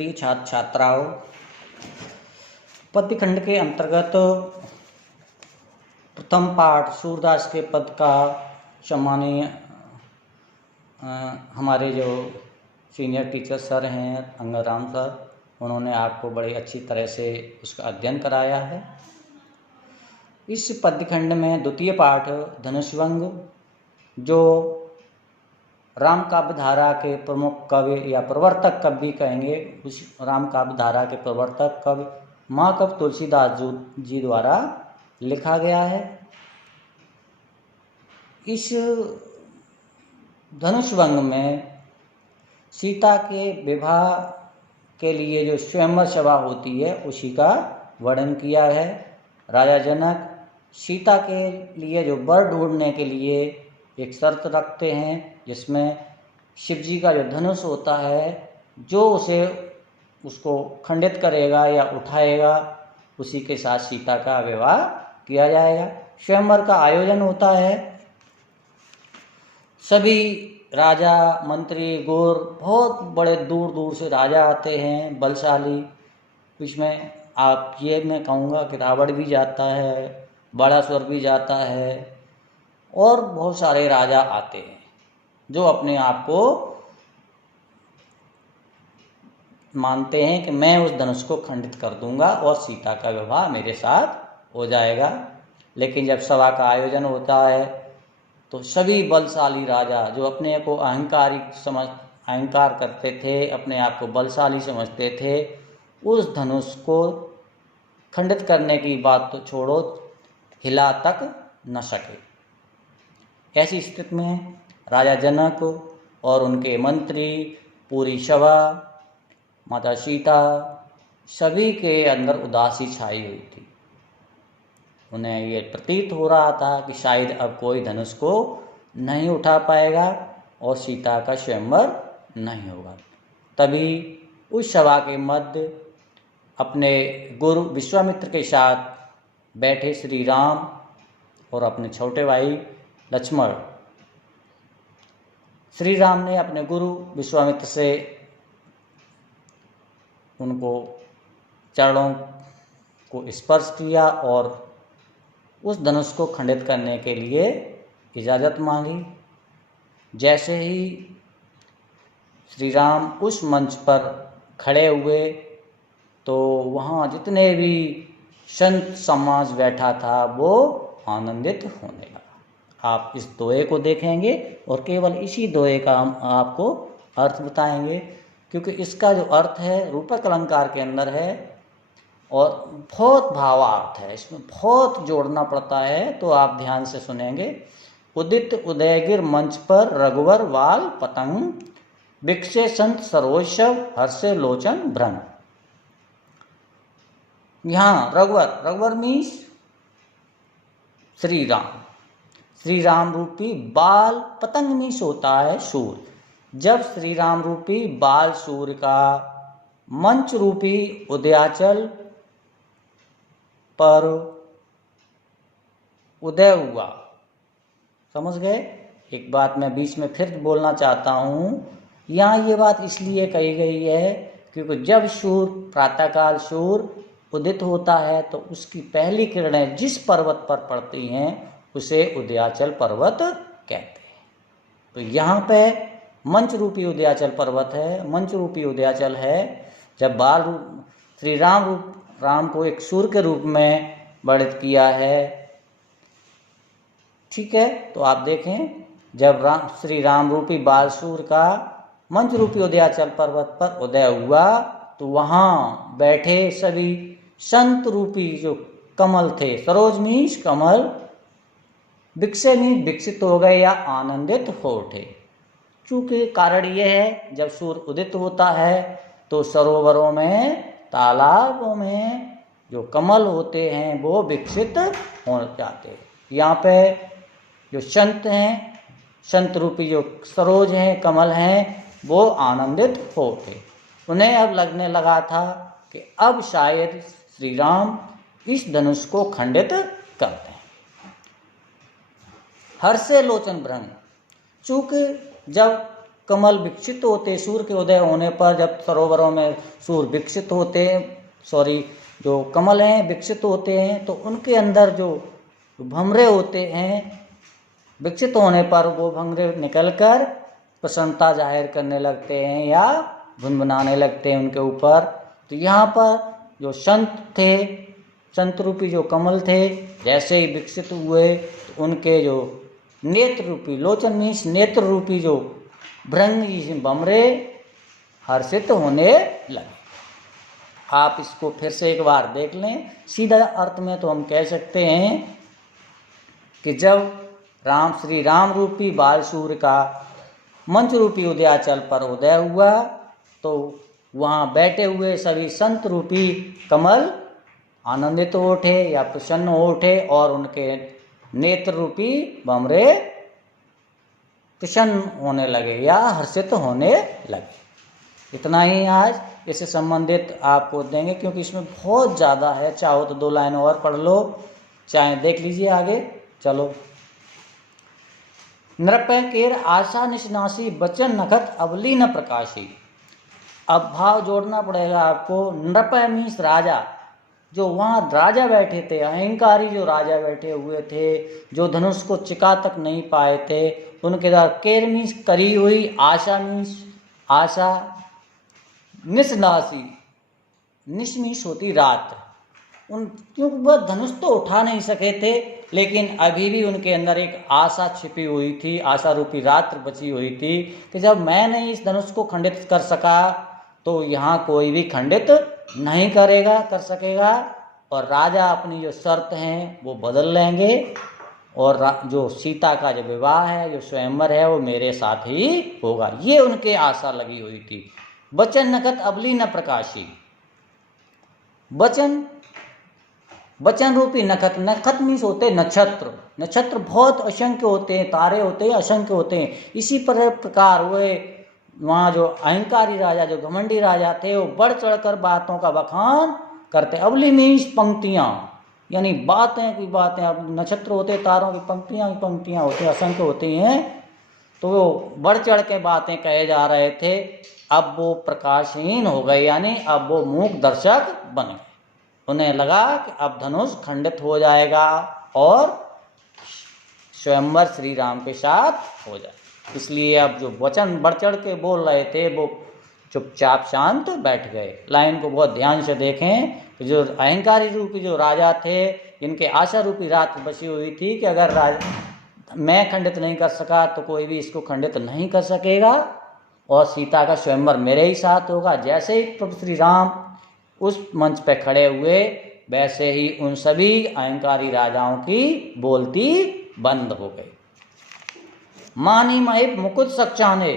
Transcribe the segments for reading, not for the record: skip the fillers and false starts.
प्रिय छात्र छात्राओं, पद्यखंड के अंतर्गत प्रथम पाठ सूरदास के पद का सम्मानीय हमारे जो सीनियर टीचर सर हैं अंगराम सर, उन्होंने आपको बड़ी अच्छी तरह से उसका अध्ययन कराया है। इस पद्यखंड में द्वितीय पाठ धनुष्वंग, जो राम काव्य धारा के प्रमुख कवि या प्रवर्तक कवि भी कहेंगे, उस राम काव्य धारा के प्रवर्तक कवि महाकवि तुलसीदास जी द्वारा लिखा गया है। इस धनुष्वंग में सीता के विवाह के लिए जो स्वयंवर सभा होती है उसी का वर्णन किया है। राजा जनक सीता के लिए जो वर ढूंढने के लिए एक शर्त रखते हैं, जिसमें शिव जी का जो धनुष होता है, जो उसको खंडित करेगा या उठाएगा, उसी के साथ सीता का विवाह किया जाएगा। स्वयंवर का आयोजन होता है। सभी राजा मंत्री गौर, बहुत बड़े दूर दूर से राजा आते हैं, बलशाली। इसमें आप ये मैं कहूँगा कि रावण भी जाता है, बाणासुर भी जाता है, और बहुत सारे राजा आते हैं जो अपने आप को मानते हैं कि मैं उस धनुष को खंडित कर दूंगा और सीता का विवाह मेरे साथ हो जाएगा। लेकिन जब सभा का आयोजन होता है तो सभी बलशाली राजा जो अपने को अहंकार करते थे, अपने आप को बलशाली समझते थे, उस धनुष को खंडित करने की बात तो छोड़ो, हिला तक न सके। ऐसी स्थिति में राजा जनक और उनके मंत्री, पूरी सभा, माता सीता, सभी के अंदर उदासी छाई हुई थी। उन्हें ये प्रतीत हो रहा था कि शायद अब कोई धनुष को नहीं उठा पाएगा और सीता का स्वयंवर नहीं होगा। तभी उस सभा के मध्य अपने गुरु विश्वामित्र के साथ बैठे श्री राम और अपने छोटे भाई लक्ष्मण। श्री राम ने अपने गुरु विश्वामित्र से उनको चरणों को स्पर्श किया और उस धनुष को खंडित करने के लिए इजाज़त मांगी। जैसे ही श्री राम उस मंच पर खड़े हुए तो वहाँ जितने भी संत समाज बैठा था वो आनंदित होने लगा। आप इस दोहे को देखेंगे और केवल इसी दोहे का हम आपको अर्थ बताएंगे, क्योंकि इसका जो अर्थ है रूपक अलंकार के अंदर है और बहुत भावार्थ है, इसमें बहुत जोड़ना पड़ता है, तो आप ध्यान से सुनेंगे। उदित उदयगिर मंच पर रघुवर वाल पतंग, बिकसे संत सरोजव हर्षे लोचन भ्रंग। यहाँ रघुवर मीन्स श्री राम, श्री राम रूपी बाल पतंग मीन्स होता है सूर्य। जब श्री राम रूपी बाल सूर्य का मंच रूपी उदयाचल पर उदय हुआ, समझ गए? एक बात मैं बीच में फिर बोलना चाहता हूँ। यहाँ ये बात इसलिए कही गई है क्योंकि जब सूर्य प्रातःकाल सूर्य उदित होता है तो उसकी पहली किरणें जिस पर्वत पर पड़ती हैं उसे उदयाचल पर्वत कहते हैं। तो यहाँ पे मंच रूपी उदयाचल पर्वत है, मंच रूपी उदयाचल है। जब बाल रूप श्री राम को एक सूर्य के रूप में वर्णित किया है, ठीक है? तो आप देखें, जब श्री राम रूपी बाल सूर्य का मंच रूपी उदयाचल पर्वत पर उदय हुआ तो वहाँ बैठे सभी संत रूपी जो कमल थे, सरोज मीन्स कमल, विकसे मीन्स विकसित हो गए या आनंदित हो उठे। चूँकि कारण ये है, जब सूर्य उदित होता है तो सरोवरों में, तालाबों में जो कमल होते हैं वो विकसित हो जाते हैं। यहाँ पे जो संत हैं, संत रूपी जो सरोज हैं, कमल हैं, वो आनंदित हो उठे। उन्हें अब लगने लगा था कि अब शायद श्री राम इस धनुष को खंडित कर दें। हर्षे लोचन भ्रंग, चूँकि जब कमल विकसित होते, सूर्य के उदय होने पर जब सरोवरों में सूर्य विकसित होते हैं, जो कमल हैं विकसित होते हैं, तो उनके अंदर जो भंवरे होते हैं विकसित होने पर वो भंवरे निकलकर प्रसन्नता जाहिर करने लगते हैं या भुनभुनाने लगते हैं उनके ऊपर। तो यहाँ पर जो संत थे, संत रूपी जो कमल थे, जैसे ही विकसित हुए तो उनके जो नेत्र रूपी, लोचन मीन्स नेत्र रूपी जो भृंगी भंवरे हर्षित होने लगे। आप इसको फिर से एक बार देख लें। सीधा अर्थ में तो हम कह सकते हैं कि जब श्री राम रूपी बाल सूर्य का मंच रूपी उदयाचल पर उदय हुआ तो वहाँ बैठे हुए सभी संत रूपी कमल आनंदित हो उठे या प्रसन्न हो उठे और उनके नेत्र रूपी भंवरे प्रसन्न होने लगे या हर्षित होने लगे। इतना ही आज इससे संबंधित आपको देंगे, क्योंकि इसमें बहुत ज़्यादा है। चाहो तो 2 लाइन और पढ़ लो, चाहे देख लीजिए आगे। चलो। नृपय केर आशा निशनासी बचन नखत अवली न प्रकाशी। अब भाव जोड़ना पड़ेगा आपको। नृपय मीन्स राजा, जो वहाँ राजा बैठे थे, अहंकारी जो राजा बैठे हुए थे, जो धनुष को चिका तक नहीं पाए थे, उनके द्वारा केर मीन्स करी हुई, आशा मीन्स आशा, निशनासी, निश मीन्स होती रात। क्योंकि वह धनुष तो उठा नहीं सके थे, लेकिन अभी भी उनके अंदर एक आशा छिपी हुई थी, आशा रूपी रात्र बची हुई थी कि जब मैं नहीं इस धनुष को खंडित कर सका तो यहाँ कोई भी खंडित नहीं कर सकेगा। और राजा अपनी जो शर्त हैं वो बदल लेंगे और जो सीता का जो विवाह है, जो स्वयंवर है, वो मेरे साथ ही होगा। ये उनके आशा लगी हुई थी। बचन नखत अबली न प्रकाशी। बचन रूपी नखत, नखत मीन्स होते नक्षत्र। नक्षत्र बहुत असंख्य होते हैं, तारे होते हैं असंख्य होते हैं। इसी प्रकार हुए वहाँ जो अहंकारी राजा, जो घमंडी राजा थे, वो बढ़ चढ़कर बातों का बखान करते। अबली मीन्स पंक्तियाँ, यानी बातें की बातें। अब नक्षत्र होते, तारों की पंक्तियाँ होती, असंख्य होती हैं, तो वो बढ़ चढ़ के बातें कहे जा रहे थे। अब वो प्रकाशहीन हो गए, यानी अब वो मूक दर्शक बन गए। उन्हें लगा कि अब धनुष खंडित हो जाएगा और स्वयंवर श्री राम के साथ हो जाए। इसलिए अब जो वचन बढ़ चढ़ के बोल रहे थे वो चुपचाप शांत बैठ गए। लाइन को बहुत ध्यान से देखें। जो अहंकारी रूपी जो राजा थे, जिनके आशा रूपी रात बची हुई थी कि अगर मैं खंडित नहीं कर सका तो कोई भी इसको खंडित नहीं कर सकेगा और सीता का स्वयंवर मेरे ही साथ होगा। जैसे ही प्रभु श्री राम उस मंच पे खड़े हुए, वैसे ही उन सभी अहंकारी राजाओं की बोलती बंद हो गई। मानी महिप मुकुट सक्षाने।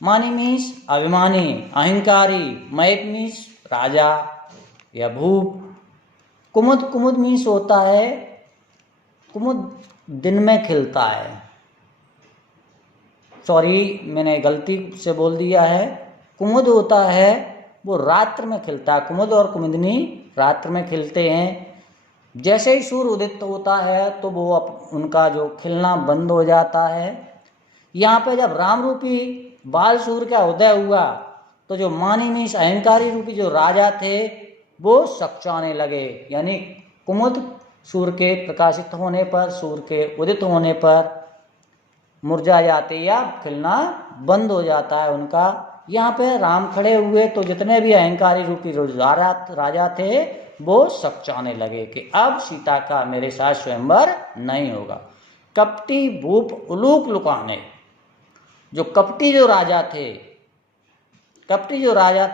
मानी मीन्स अभिमानी, अहंकारी। महिप मीन्स राजा या भूप। कुमुद मीन्स होता है, कुमुद दिन में खिलता है। सॉरी, मैंने गलती से बोल दिया है। कुमुद होता है वो रात्र में खिलता है। कुमुद और कुमुदनी रात्र में खिलते हैं। जैसे ही सूर्य उदित होता है तो वो उनका जो खिलना बंद हो जाता है। यहाँ पे जब राम रूपी बाल सूर्य का उदय हुआ तो जो मानी मीन्स अहंकारी रूपी जो राजा थे वो सक्षाने लगे, यानी कुमुद सूर्य के प्रकाशित होने पर, सूर्य के उदित होने पर मुरझा जाते या खिलना बंद हो जाता है उनका। यहाँ पे राम खड़े हुए तो जितने भी अहंकारी रूपी राजा थे वो सक्षाने लगे कि अब सीता का मेरे साथ स्वयंवर नहीं होगा। कपटी भूप उलूक लुकाने। जो कपटी जो राजा थे,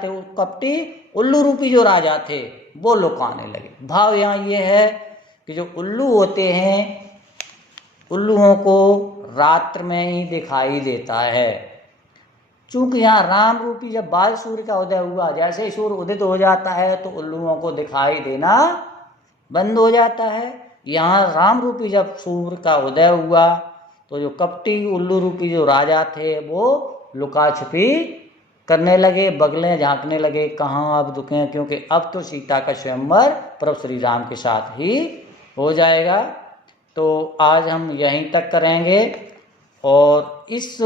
वो कपटी उल्लू रूपी जो राजा थे वो लुकाने लगे। भाव यहाँ ये है कि जो उल्लू होते हैं, उल्लुओं को रात्र में ही दिखाई देता है। चूंकि यहाँ राम रूपी जब बाल सूर्य का उदय हुआ, जैसे ही सूर्य उदित हो जाता है तो उल्लुओं को दिखाई देना बंद हो जाता है। यहाँ राम रूपी जब सूर्य का उदय हुआ तो जो कपटी उल्लू रूपी जो राजा थे वो लुका छिपी करने लगे, बगलें झांकने लगे, कहाँ अब दुखे, क्योंकि अब तो सीता का स्वयंवर प्रभु श्री राम के साथ ही हो जाएगा। तो आज हम यहीं तक करेंगे और इस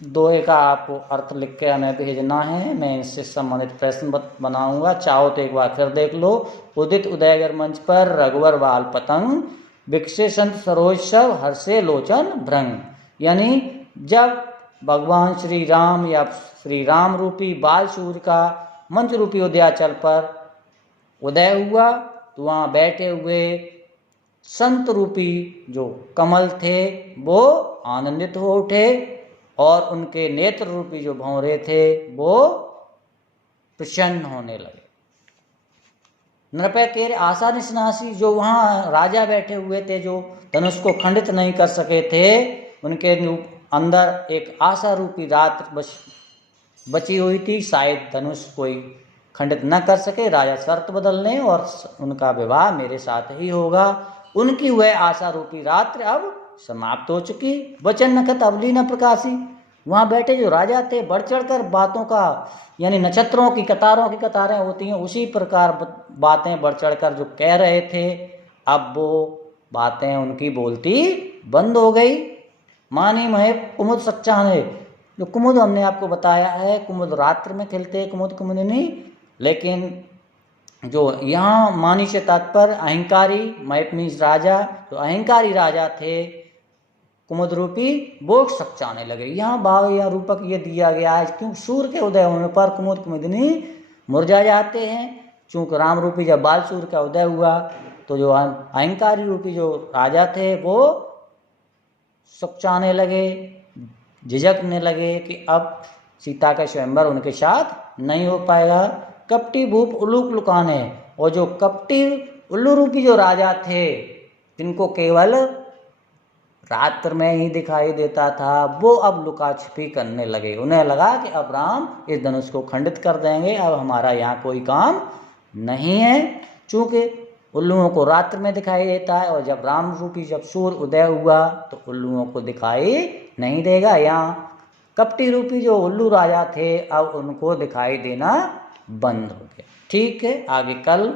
दोहे का आपको अर्थ लिख के हमें भेजना है। मैं इससे संबंधित प्रश्न बनाऊंगा, चाहो तो एक बार फिर देख लो। उदित उदयगर मंच पर रघुवर बाल पतंग, विकसे संत सरोज हर्षे लोचन भ्रंग। यानी जब भगवान श्री राम या श्री राम रूपी बाल सूर्य का मंच रूपी उदयाचल पर उदय हुआ तो वहाँ बैठे हुए संत रूपी जो कमल थे वो आनंदित हो उठे और उनके नेत्र रूपी जो भंवरे थे वो प्रसन्न होने लगे। नृपय के आशा निशनासी, जो वहाँ राजा बैठे हुए थे जो धनुष को खंडित नहीं कर सके थे, उनके अंदर एक आशा रूपी रात बची हुई थी। शायद धनुष कोई खंडित न कर सके, राजा शर्त बदल लें और उनका विवाह मेरे साथ ही होगा। उनकी वह आशा रूपी रात्रि अब समाप्त हो चुकी। वचन नखत अवली न प्रकाशी, वहाँ बैठे जो राजा थे बढ़ चढ़कर बातों का, यानी नक्षत्रों की कतारों की कतारें होती हैं उसी प्रकार बातें बढ़ चढ़कर जो कह रहे थे, अब वो बातें उनकी बोलती बंद हो गई। मानी महे कुमुद सच्चाने, जो कुमुद हमने आपको बताया है, कुमुद रात्रि में खिलते कुमुद कुमुदिनी, लेकिन जो यहाँ मानी से तात्पर्य अहंकारी, मैप मीन्स राजा, जो अहंकारी राजा थे कुमुद रूपी वो सच्चाने लगे। यहाँ भाव या रूपक ये दिया गया है क्योंकि सूर्य के उदय होने पर कुमुद कुमुदिनी मुरझा जाते हैं। चूंकि राम रूपी जब बाल सूर्य का उदय हुआ तो जो अहंकारी रूपी जो राजा थे वो सच्चाने लगे, झिझकने लगे कि अब सीता का स्वयंवर उनके साथ नहीं हो पाएगा। कपटी भूप उल्लूक लुकाने, और जो कपटी उल्लू रूपी जो राजा थे जिनको केवल रात्र में ही दिखाई देता था, वो अब लुका छिपी करने लगे। उन्हें लगा कि अब राम इस धनुष को खंडित कर देंगे, अब हमारा यहाँ कोई काम नहीं है। चूंकि उल्लुओं को रात्र में दिखाई देता है और जब राम रूपी जब सूर्य उदय हुआ तो उल्लुओं को दिखाई नहीं देगा। यहाँ कपटी रूपी जो उल्लू राजा थे अब उनको दिखाई देना बंद हो गया। ठीक है, आगे कल